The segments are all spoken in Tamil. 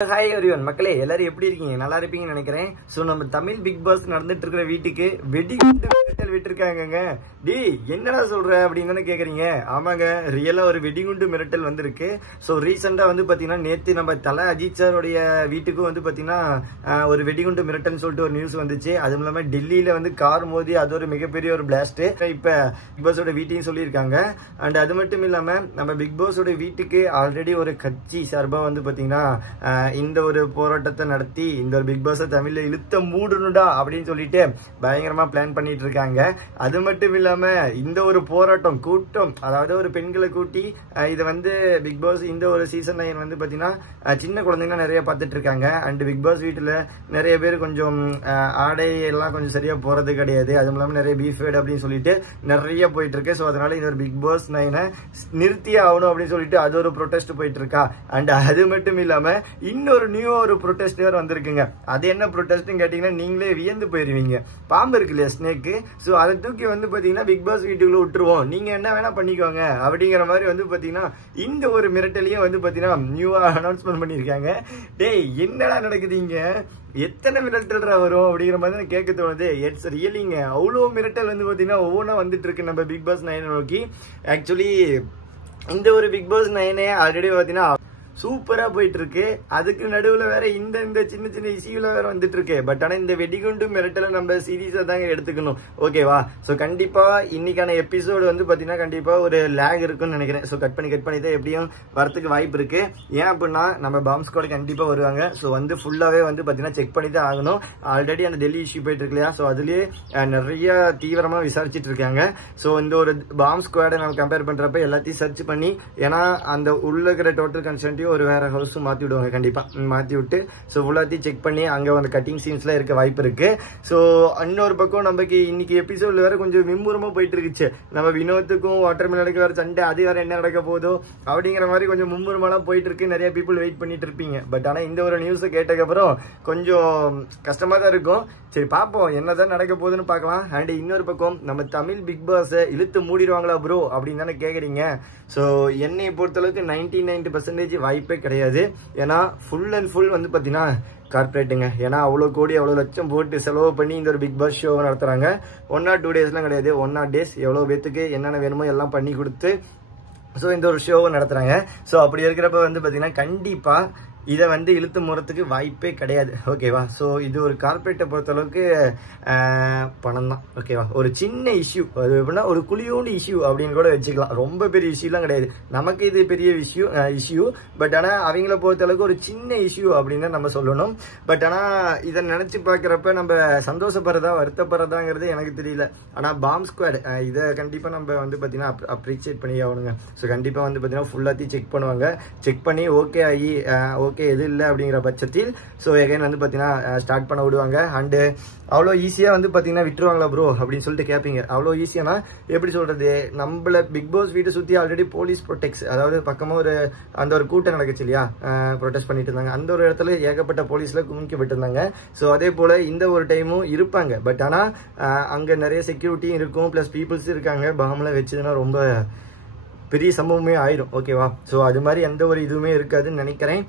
ஹாய் எவ்ரிவன் மக்களே, எல்லாரும் எப்படி இருக்கீங்க? நல்லா இருப்பீங்கன்னு நினைக்கிறேன். ஸோ நம்ம தமிழ் பிக் பாஸ் நடந்துட்டு இருக்கிற வீட்டுக்கு வெடிகுண்டு மிரட்டல் விட்டுருக்காங்க. டி என்னடா சொல்ற அப்படின்னு தானே கேக்குறீங்க. ஆமாங்க, ரியலா ஒரு வெடிகுண்டு மிரட்டல் வந்திருக்கு. ஸோ ரீசெண்டா வந்து பாத்தீங்கன்னா நேத்து நம்ம தல அஜித் சாருடைய வீட்டுக்கும் வந்து பாத்தீங்கன்னா ஒரு வெடிகுண்டு மிரட்டல் சொல்லிட்டு ஒரு நியூஸ் வந்துச்சு. அதுவும் இல்லாம டெல்லியில வந்து கார் மோதி அது ஒரு மிகப்பெரிய ஒரு பிளாஸ்ட். இப்ப பிக் பாஸோட வீட்டையும் சொல்லியிருக்காங்க. அண்ட் அது மட்டும் இல்லாம நம்ம பிக் பாஸோட வீட்டுக்கு ஆல்ரெடி ஒரு கட்சி சார்பா வந்து பாத்தீங்கன்னா இந்த ஒரு போராட்டத்தை நடத்தி இந்த ஒரு பிக் பாஸ் தமிழ்ல இழுத்த மூடணுடா அப்படின்னு சொல்லிட்டு பயங்கரமா பிளான் பண்ணிட்டு இருக்காங்க. அது மட்டும் இல்லாம இந்த ஒரு போராட்டம் கூட்டம், அதாவது ஒரு பெண்களை கூட்டி இதை வந்து பிக் பாஸ் இந்த ஒரு சீசன் 9 வந்து பாத்தீங்கன்னா சின்ன குழந்தைங்க நிறைய பார்த்துட்டு இருக்காங்க. அண்ட் பிக் பாஸ் வீட்டுல நிறைய பேர் கொஞ்சம் ஆடை எல்லாம் கொஞ்சம் சரியா போறது கிடையாது. அதுவும் இல்லாம நிறைய பீஃப் அப்படின்னு சொல்லிட்டு நிறைய போயிட்டு இருக்கு. ஸோ அதனால இந்த ஒரு பிக் பாஸ் 9 நிறுத்தியே ஆகணும் அப்படின்னு சொல்லிட்டு அது ஒரு ப்ரொடெஸ்ட் போயிட்டு இருக்கா. அண்ட் அது மட்டும் இல்லாம இன்னொரு நியூ ஒரு ப்ரொடெஸ்ட் வேற வந்திருக்குங்க. அது என்ன ப்ரொடெஸ்ட்னு கேட்டீங்கன்னா நீங்களே வியந்து போயிருவீங்க. பாம்பு இருக்கு இல்லையா, ஸ்னேக்கு, ஸோ அதை தூக்கி வந்து பாத்தீங்கன்னா பிக் பாஸ் வீட்டுக்குள்ள விட்டுருவோம், நீங்க என்ன வேணா பண்ணிக்கோங்க அப்படிங்கிற மாதிரி வந்து பாத்தீங்கன்னா இந்த ஒரு மிரட்டலையும் வந்து பாத்தீங்கன்னா நியூவா அனௌன்ஸ்மெண்ட் பண்ணிருக்காங்க. டேய் என்னடா நடக்குதுங்க, எத்தனை மிரட்டல் வரும் அப்படிங்கிற மாதிரி கேட்க தோணுது. இட்ஸ் ரியலிங்க, அவ்வளோ மிரட்டல் வந்து பாத்தீங்கன்னா ஒவ்வொன்றா வந்துட்டு இருக்கு நம்ம பிக் பாஸ் 9 நோக்கி. ஆக்சுவலி இந்த ஒரு பிக் பாஸ் 9 ஆல்ரெடி பாத்தீங்கன்னா சூப்பரா போயிட்டு இருக்கு. அதுக்கு நடுவுல வேற இந்த சின்ன சின்ன இஷ்யூல வேற வந்துட்டு இருக்கு. பட் ஆனா இந்த வெடிகுண்டு மிரட்டலை நம்ம சீரியஸா தாங்க எடுத்துக்கணும், ஓகேவா? சோ கண்டிப்பா இன்னைக்கான எபிசோடு வந்து பாத்தீங்கன்னா கண்டிப்பா ஒரு லேக் இருக்குன்னு நினைக்கிறேன். சோ கட் பண்ணி தான் எப்படியும் வரத்துக்கு வாய்ப்பு இருக்கு. ஏன் அப்படின்னா நம்ம பாம் ஸ்குவாட் கண்டிப்பா வருவாங்க. சோ வந்து ஃபுல்லாவே வந்து பாத்தீங்கன்னா செக் பண்ணி தான் ஆகணும். ஆல்ரெடி அந்த டெல்லி இஷ்யூ போயிட்டு இருக்கு இல்லையா, சோ அதுலயே நிறைய தீவிரமா விசாரிச்சுட்டு இருக்காங்க. சோ இந்த ஒரு பாம் ஸ்குவாடை நம்ம கம்பேர் பண்றப்ப எல்லாத்தையும் சர்ச் பண்ணி, ஏன்னா அந்த உள்ள இருக்கிற டோட்டல் கன்சென்ட் ஒரு வேற ஹவுஸ் மாத்தி விடுவாங்க, கண்டிப்பா மாத்தி விட்டு ஸோ ஃபுல்லாத்தையும் செக் பண்ணி அங்க வந்து கட்டிங் சீன்ஸ்ல இருக்க வாய்ப்பு இருக்கு. ஸோ இன்னொரு பக்கம் நமக்கு இன்னைக்கு எபிசோட்ல வேற கொஞ்சம் விம்பூரமா போயிட்டு இருந்துச்சு. நம்ம வினோத்துக்கும் வாட்டர்மெலனுக்கு வேற சண்டை, அது வேற என்ன நடக்க போதோ அப்படிங்கிற மாதிரி கொஞ்சம் மும்முரமாலாம் போயிட்டு இருக்கு. நிறைய பீப்புள் வெயிட் பண்ணிட்டு இருப்பீங்க. பட் ஆனா இந்த ஒரு நியூஸை கேட்டதுக்கப்புறம் கொஞ்சம் கஷ்டமா தான் இருக்கும். சரி பார்ப்போம் என்னதான் நடக்க போகுதுன்னு பார்க்கலாம். அண்ட் இன்னொரு பக்கம் நம்ம தமிழ் பிக் பாஸை இழுத்து மூடிடுவாங்களா ப்ரோ அப்படின்னு தானே கேக்குறீங்க. ஸோ என்னை பொறுத்தளவுக்கு 99% வாய்ப்பே கிடையாது. ஏன்னா ஃபுல் அண்ட் ஃபுல் வந்து பாத்தீங்கன்னா கார்பரேட்டுங்க. ஏன்னா அவ்வளோ கோடி அவ்வளோ லட்சம் போட்டு செலவு பண்ணி இந்த ஒரு பிக் பாஸ் ஷோவை நடத்துறாங்க. 1 or 2 daysலாம் கிடையாது, 1 or 2 days எவ்வளோ பேத்துக்கு என்னென்ன வேணுமோ எல்லாம் பண்ணி கொடுத்து ஸோ இந்த ஒரு ஷோவை நடத்துறாங்க. ஸோ அப்படி இருக்கிறப்ப வந்து பாத்தீங்கன்னா கண்டிப்பா இதை வந்து இழுத்து முறத்துக்கு வாய்ப்பே கிடையாது, ஓகேவா? ஸோ இது ஒரு கார்பரேட்டை பொறுத்தளவுக்கு பணம் தான், ஓகேவா? ஒரு சின்ன இஷ்யூ, அது எப்படின்னா ஒரு குழியோண்டு இஷ்யூ அப்படின்னு கூட வச்சுக்கலாம். ரொம்ப பெரிய இஷ்யூலாம் கிடையாது. நமக்கு இது பெரிய இஷ்யூ. பட் ஆனால் அவங்கள பொறுத்தளவுக்கு ஒரு சின்ன இஷ்யூ அப்படின்னு தான் நம்ம சொல்லணும். பட் ஆனால் இதை நினைச்சு பார்க்குறப்ப நம்ம சந்தோஷப்படுறதா வருத்தப்படுறதாங்கிறது எனக்கு தெரியல. ஆனால் பாம் ஸ்குவாட் இதை கண்டிப்பாக நம்ம வந்து பார்த்தீங்கன்னா அப்ரிஷியேட் பண்ணி ஆகணுங்க. ஸோ கண்டிப்பாக வந்து பார்த்தீங்கன்னா ஃபுல்லாத்தையும் செக் பண்ணுவாங்க. செக் பண்ணி ஓகே ஆகி ஓகே எது இல்லை அப்படிங்கிற பட்சத்தில் ஸோ எகைன் வந்து பார்த்தீங்கன்னா ஸ்டார்ட் பண்ண விடுவாங்க. அண்டு அவ்வளோ ஈஸியாக வந்து பார்த்தீங்கன்னா விட்டுருவாங்களா ப்ரோ அப்படின்னு சொல்லிட்டு கேட்பீங்க. அவ்வளோ ஈஸியானா எப்படி சொல்றது, நம்மள பிக் பாஸ் வீட்டை சுற்றி ஆல்ரெடி போலீஸ் ப்ரொடெக்ட்ஸ், அதாவது பக்கமாக ஒரு அந்த ஒரு கூட்டம் நடக்குச்சு இல்லையா, ப்ரொடெஸ்ட் பண்ணிட்டு இருந்தாங்க. அந்த ஒரு இடத்துல ஏகப்பட்ட போலீஸ்ல குமிக்க விட்டுருந்தாங்க. ஸோ அதே போல இந்த ஒரு டைமும் இருப்பாங்க. பட் ஆனால் அங்கே நிறைய செக்யூரிட்டியும் இருக்கும், ப்ளஸ் பீப்புள்ஸும் இருக்காங்க. பாம்ல வச்சதுன்னா ரொம்ப பெரிய சம்பவமே ஆயிரும், ஓகேவா? ஸோ அது மாதிரி எந்த ஒரு இதுவுமே இருக்காதுன்னு நினைக்கிறேன்.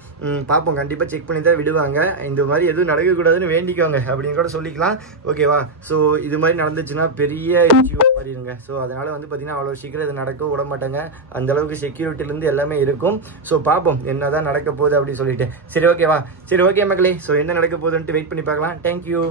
பார்ப்போம், கண்டிப்பாக செக் பண்ணி தான் விடுவாங்க. இந்த மாதிரி எதுவும் நடக்கக்கூடாதுன்னு வேண்டிக்கோங்க அப்படின்னு கூட சொல்லிக்கலாம், ஓகேவா? ஸோ இது மாதிரி நடந்துச்சுன்னா பெரிய இஷ்யூ மாறிடுங்க. ஸோ அதனால வந்து பார்த்தீங்கன்னா அவ்வளோ சீக்கிரம் இது நடக்க விட மாட்டாங்க. அந்த அளவுக்கு செக்யூரிட்டிலேருந்து எல்லாமே இருக்கும். ஸோ பார்ப்போம் என்னதான் நடக்க போகுது அப்படின்னு சொல்லிட்டு. சரி ஓகேவா? சரி ஓகே மக்களே, ஸோ என்ன நடக்க போகுதுன்ட்டு வெயிட் பண்ணி பார்க்கலாம். தேங்க்யூ.